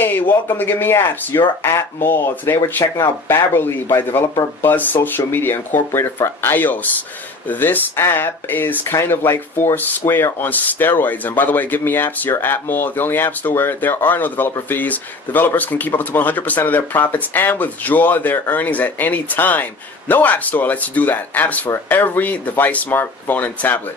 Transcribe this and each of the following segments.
Hey, welcome to GiveMeApps, your app mall. Today we're checking out Babberly by developer Buzz Social Media Incorporated for iOS. This app is kind of like Foursquare on steroids. And by the way, GiveMeApps, your app mall, the only app store where there are no developer fees. Developers can keep up to 100% of their profits and withdraw their earnings at any time. No app store lets you do that. Apps for every device, smartphone, and tablet.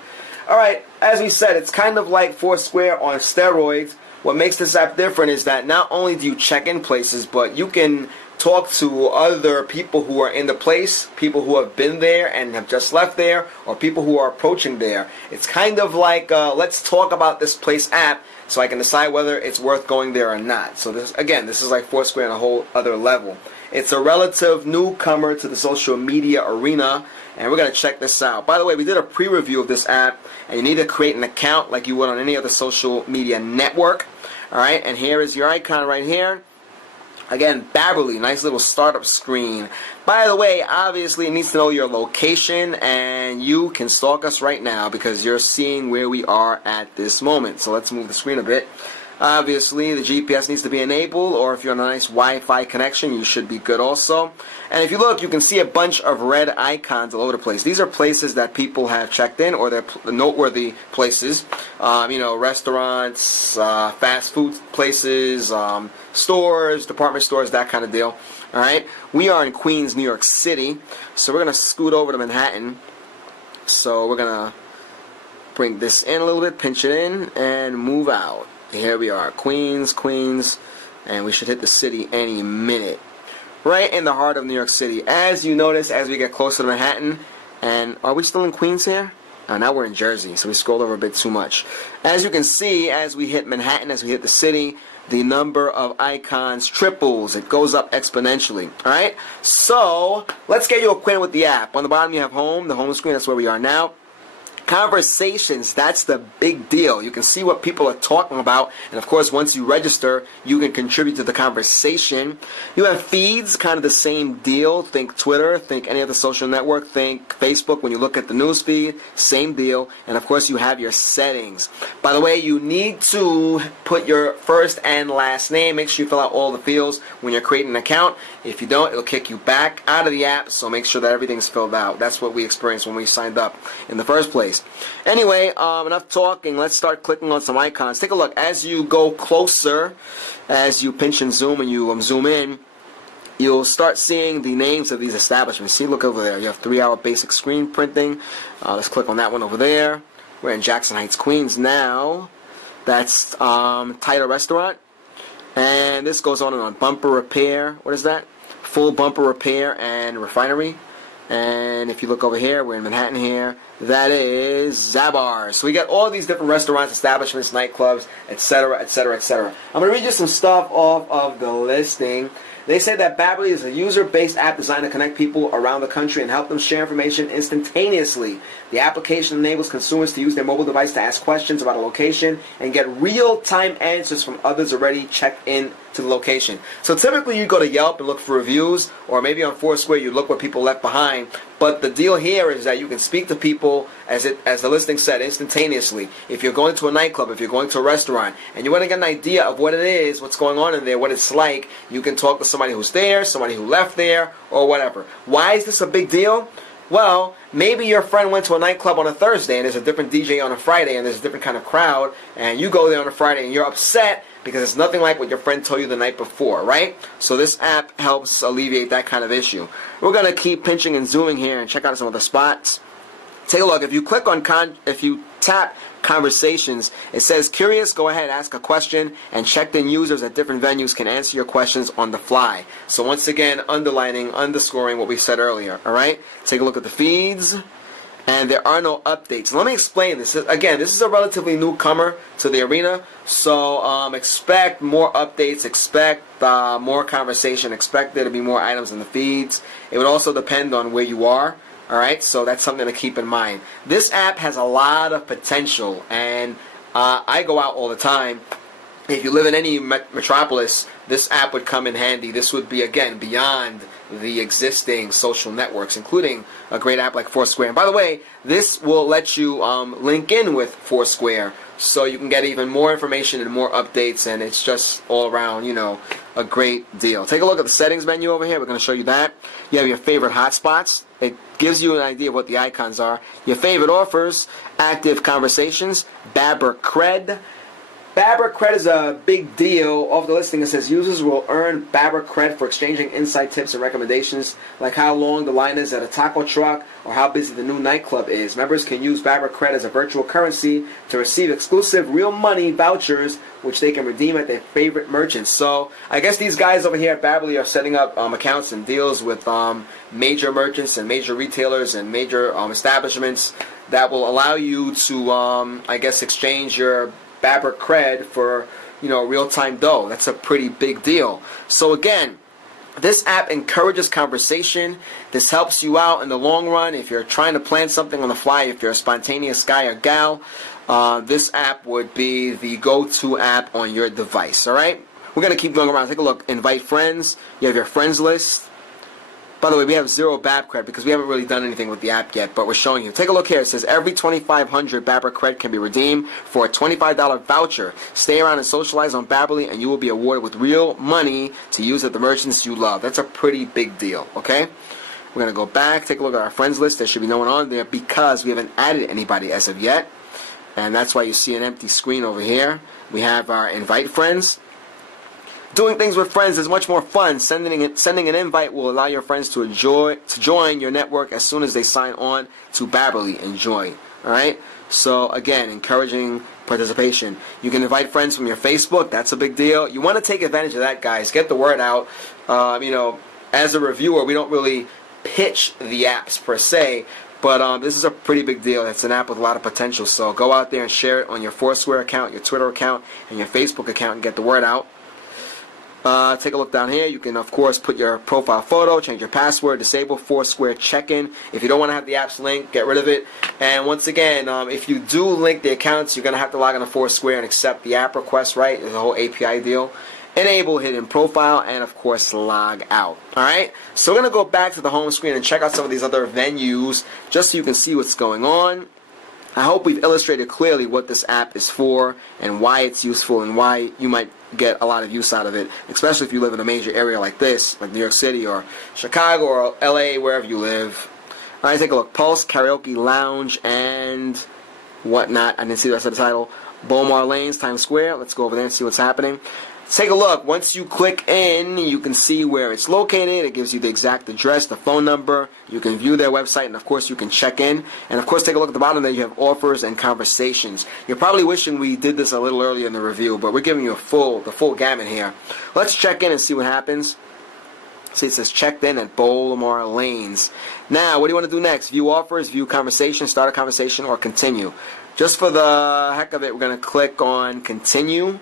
Alright, as we said, it's kind of like Foursquare on steroids. What makes this app different is that not only do you check in places, but you can talk to other people who are in the place, people who have been there and have just left there, or people who are approaching there. It's kind of like let's talk about this place app so I can decide whether it's worth going there or not. So this is like Foursquare on a whole other level. It's a relative newcomer to the social media arena, and we're going to check this out. By the way, we did a pre-review of this app, and you need to create an account like you would on any other social media network. Alright, and here is your icon right here. Again, Babberly, nice little startup screen. By the way, obviously it needs to know your location, and you can stalk us right now because you're seeing where we are at this moment. So let's move the screen a bit. Obviously, the GPS needs to be enabled, or if you're on a nice Wi-Fi connection, you should be good also. And if you look, you can see a bunch of red icons all over the place. These are places that people have checked in, or they're noteworthy places. Restaurants, fast food places, stores, department stores, that kind of deal. Alright, we are in Queens, New York City, so we're going to scoot over to Manhattan. So we're going to bring this in a little bit, pinch it in, and move out. Here we are, Queens, and we should hit the city any minute. Right in the heart of New York City. As you notice, as we get closer to Manhattan, and are we still in Queens here? Now we're in Jersey, so we scrolled over a bit too much. As you can see, as we hit Manhattan, as we hit the city, the number of icons triples. It goes up exponentially. Alright? So, let's get you acquainted with the app. On the bottom you have home, the home screen, that's where we are now. Conversations, that's the big deal. You can see what people are talking about, and of course once you register you can contribute to the conversation. You have feeds, kind of the same deal. Think Twitter, think any other social network, think Facebook. When you look at the news feed, same deal. And of course you have your settings. By the way, you need to put your first and last name. Make sure you fill out all the fields when you're creating an account. If you don't, it'll kick you back out of the app, so make sure that everything's filled out. That's what we experienced when we signed up in the first place. Anyway, enough talking. Let's start clicking on some icons. Take a look. As you go closer, as you pinch and zoom and you zoom in, you'll start seeing the names of these establishments. See, look over there. You have 3 Hour Basic Screen Printing. Let's click on that one over there. We're in Jackson Heights, Queens now. That's Tighter Restaurant. And this goes on Bumper Repair. What is that? Full Bumper Repair and Refinery. And if you look over here, we're in Manhattan here. That is Zabar. So we got all these different restaurants, establishments, nightclubs, etc., etc., etc. I'm going to read you some stuff off of the listing. They say that Babberly is a user-based app designed to connect people around the country and help them share information instantaneously. The application enables consumers to use their mobile device to ask questions about a location and get real-time answers from others already checked in to the location. So typically you go to Yelp and look for reviews, or maybe on Foursquare you look what people left behind. But the deal here is that you can speak to people, as the listing said, instantaneously. If you're going to a nightclub, if you're going to a restaurant, and you want to get an idea of what it is, what's going on in there, what it's like, you can talk to somebody who's there, somebody who left there, or whatever. Why is this a big deal? Well, maybe your friend went to a nightclub on a Thursday and there's a different DJ on a Friday and there's a different kind of crowd, and you go there on a Friday and you're upset because it's nothing like what your friend told you the night before, right? So this app helps alleviate that kind of issue. We're going to keep pinching and zooming here and check out some other spots. Take a look. If you click on if you tap Conversations, it says curious, go ahead, ask a question, and checked in users at different venues can answer your questions on the fly. So once again, underscoring what we said earlier. Alright? Take a look at the feeds. And there are no updates. Let me explain this. Again, this is a relatively newcomer to the arena, so expect more updates, expect more conversation, expect there to be more items in the feeds. It would also depend on where you are. Alright, so that's something to keep in mind. This app has a lot of potential, and I go out all the time. If you live in any metropolis, this app would come in handy. This would be, again, beyond the existing social networks, including a great app like Foursquare. And by the way, this will let you link in with Foursquare. so you can get even more information and more updates, and it's just all around, a great deal. Take a look at the settings menu over here. We're going to show you that. You have your favorite hotspots. It gives you an idea of what the icons are. Your favorite offers, active conversations, Babber Cred. Babber Cred is a big deal. Off the listing, it says users will earn Babber Cred for exchanging insight tips and recommendations, like how long the line is at a taco truck or how busy the new nightclub is. Members can use Babber Cred as a virtual currency to receive exclusive real money vouchers, which they can redeem at their favorite merchants. So I guess these guys over here at Babberly are setting up accounts and deals with major merchants and major retailers and major establishments that will allow you to, I guess, exchange your Babber Cred for, real-time dough. That's a pretty big deal. So again, this app encourages conversation. This helps you out in the long run if you're trying to plan something on the fly, if you're a spontaneous guy or gal. This app would be the go-to app on your device, all right? We're going to keep going around. Take a look. Invite friends. You have your friends list. By the way, we have 0 Bab Cred because we haven't really done anything with the app yet, but we're showing you. Take a look here. It says every 2,500 Babber Cred can be redeemed for a $25 voucher. Stay around and socialize on Babberly, and you will be awarded with real money to use at the merchants you love. That's a pretty big deal, okay? We're going to go back, take a look at our friends list. There should be no one on there because we haven't added anybody as of yet, and that's why you see an empty screen over here. We have our invite friends. Doing things with friends is much more fun. Sending an invite will allow your friends to join your network as soon as they sign on to Babberly and join. All right. So again, encouraging participation. You can invite friends from your Facebook. That's a big deal. You want to take advantage of that, guys. Get the word out. As a reviewer, we don't really pitch the apps per se, but this is a pretty big deal. It's an app with a lot of potential. So go out there and share it on your Foursquare account, your Twitter account, and your Facebook account, and get the word out. Take a look down here. You can, of course, put your profile photo, change your password, disable Foursquare check-in. If you don't want to have the apps linked, get rid of it. And once again, if you do link the accounts, you're going to have to log on to Foursquare and accept the app request, right? There's a whole API deal. Enable hidden profile, and, of course, log out. All right? So we're going to go back to the home screen and check out some of these other venues just so you can see what's going on. I hope we've illustrated clearly what this app is for and why it's useful and why you might get a lot of use out of it, especially if you live in a major area like this, like New York City or Chicago or LA, wherever you live. All right, take a look. Pulse, Karaoke Lounge, and whatnot. I didn't see the rest of the title. Beaumont Lanes, Times Square. Let's go over there and see what's happening. Take a look. Once you click in, you can see where it's located. It gives you the exact address, the phone number. You can view their website, and of course you can check in. And of course, take a look at the bottom there. You have offers and conversations. You're probably wishing we did this a little earlier in the review, but we're giving you the full gamut here. Let's check in and see what happens. See, it says checked in at Beaumont Lanes. Now, what do you want to do next? View offers, view conversation, start a conversation, or continue. Just for the heck of it, we're going to click on continue.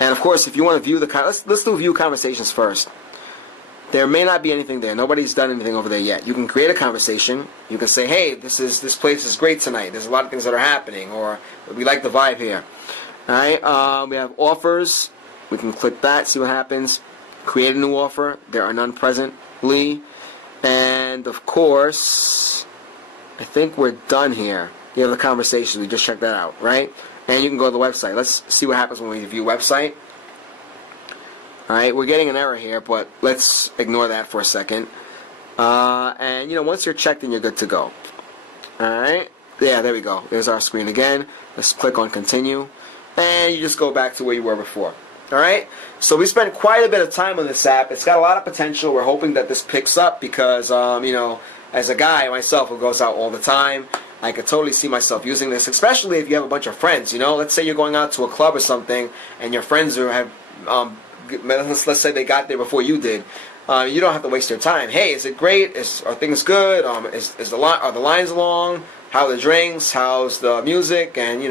And of course, if you want to view the let's do view conversations first. There may not be anything there. Nobody's done anything over there yet. You can create a conversation. You can say, "Hey, this place is great tonight. There's a lot of things that are happening," or "We like the vibe here." All right. We have offers. We can click that, see what happens. Create a new offer. There are none presently. And of course, I think we're done here. You have the conversation. We just checked that out, right? And you can go to the website. Let's see what happens when we view website. Alright, we're getting an error here, but let's ignore that for a second. And, once you're checked in, you're good to go. Alright, yeah, there we go. There's our screen again. Let's click on continue. And you just go back to where you were before. Alright, so we spent quite a bit of time on this app. It's got a lot of potential. We're hoping that this picks up because, as a guy myself who goes out all the time, I could totally see myself using this, especially if you have a bunch of friends. Let's say you're going out to a club or something, and your friends let's say they got there before you did. You don't have to waste your time. Hey, is it great? Are things good? Are the lines long? How are the drinks? How's the music? And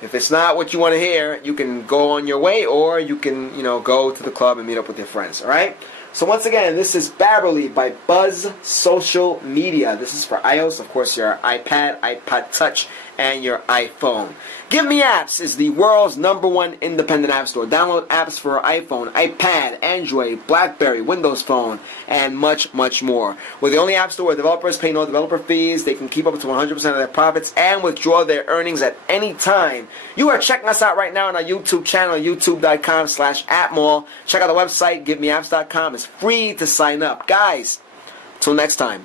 if it's not what you want to hear, you can go on your way, or you can go to the club and meet up with your friends. All right. So once again, this is Babberly by Buzz Social Media. This is for iOS, of course, your iPad, iPod Touch, and your iPhone. GiveMeApps is the world's #1 independent app store. Download apps for iPhone, iPad, Android, BlackBerry, Windows Phone, and much, much more. We're the only app store where developers pay no developer fees. They can keep up to 100% of their profits and withdraw their earnings at any time. You are checking us out right now on our YouTube channel, youtube.com/appmall. Check out the website, givemeapps.com. It's free to sign up. Guys, till next time.